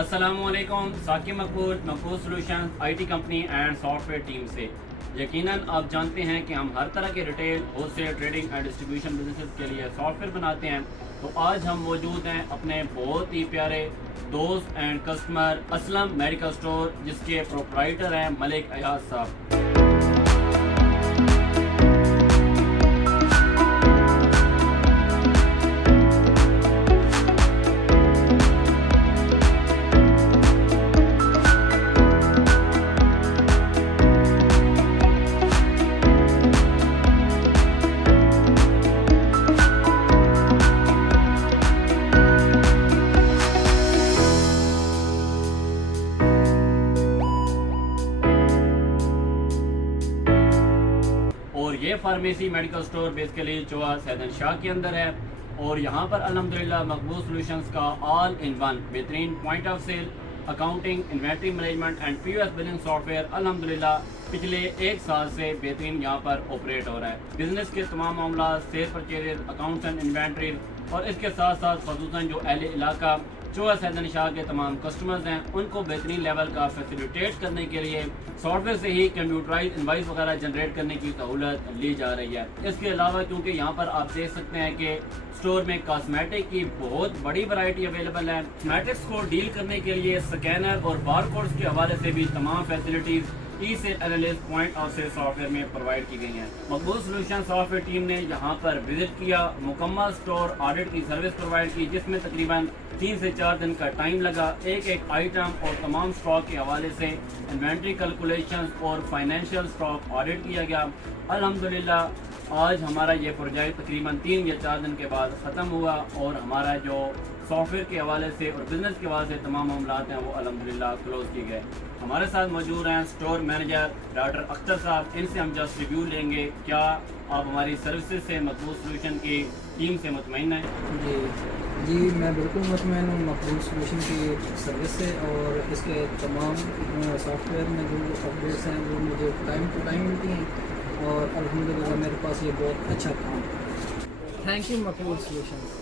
السلام علیکم، Saqib Maqbool solution IT company and software team سے۔ یقیناً آپ جانتے ہیں کہ ہم ہر طرح کے retail, wholesale, trading and distribution businesses کے لیے سافٹ ویئر بناتے ہیں۔ تو آج ہم موجود ہیں اپنے بہت ہی پیارے دوست and customer Aslam medical store, جس کے پروپرائٹر ہیں ملک ایاز صاحب۔ اور یہ فارمیسی میڈیکل سٹور بیسیکلی چوہا سیدن شاہ کے اندر ہے، اور یہاں پر الحمدللہ مقبول سولوشنز کا آل ان ون بہترین point of sale, accounting, inventory management and POS billing software الحمدللہ پچھلے 1 سال سے بہترین یہاں پر آپریٹ ہو رہا ہے۔ بزنس کے تمام معاملات، sale purchase, accounts and inventory, اور اس کے ساتھ ساتھ خصوصاً جو اہل علاقہ چوہا سیدن شاہ کے تمام کسٹمرز ہیں، ان کو بہترین لیول کا فیسیلیٹیٹ کرنے کے لیے سافٹ ویئر سے ہی کمپیوٹرائز انوائس وغیرہ جنریٹ کرنے کی سہولت لی جا رہی ہے۔ اس کے علاوہ کیونکہ یہاں پر آپ دیکھ سکتے ہیں کہ اسٹور میں کاسمیٹک کی بہت بڑی ورائٹی اویلیبل ہے۔ کاسمیٹکس کو ڈیل کرنے کے لیے سکینر اور بار کوڈز کے حوالے سے بھی تمام فیسلٹیز سے analyst point of sale software میں پرووائڈ کی گئی ہیں۔ Maqbool Solution software team نے یہاں پر وزٹ کیا، مکمل سٹور آڈٹ کی سروس پرووائڈ کی، جس میں تقریباً 3 سے 4 دن کا ٹائم لگا۔ ایک آئٹم اور تمام سٹاک کے حوالے سے انوینٹری کیلکولیشنز اور فائنینشیل سٹاک آڈٹ کیا گیا۔ الحمدللہ آج ہمارا یہ پروجیکٹ تقریباً 3 یا 4 دن کے بعد ختم ہوا، اور ہمارا جو سافٹ ویئر کے حوالے سے اور بزنس کے حوالے سے تمام معاملات ہیں وہ الحمدللہ کلوز کیے گئے۔ ہمارے ساتھ موجود ہیں اسٹور مینیجر ڈاکٹر اختر صاحب، ان سے ہم جسٹ ریویو لیں گے۔ کیا آپ ہماری سروسز سے مقبول سولوشن کی ٹیم سے مطمئن ہیں؟ جی میں بالکل مطمئن ہوں مقبول سولوشن کی سروس سے، اور اس کے تمام سافٹ ویئر میں جو اپڈیٹس ہیں وہ مجھے ٹائم ٹو ٹائم ملتی ہیں، اور الحمدللہ میرے پاس یہ بہت اچھا کام ہے۔ Thank you Maqbool solution.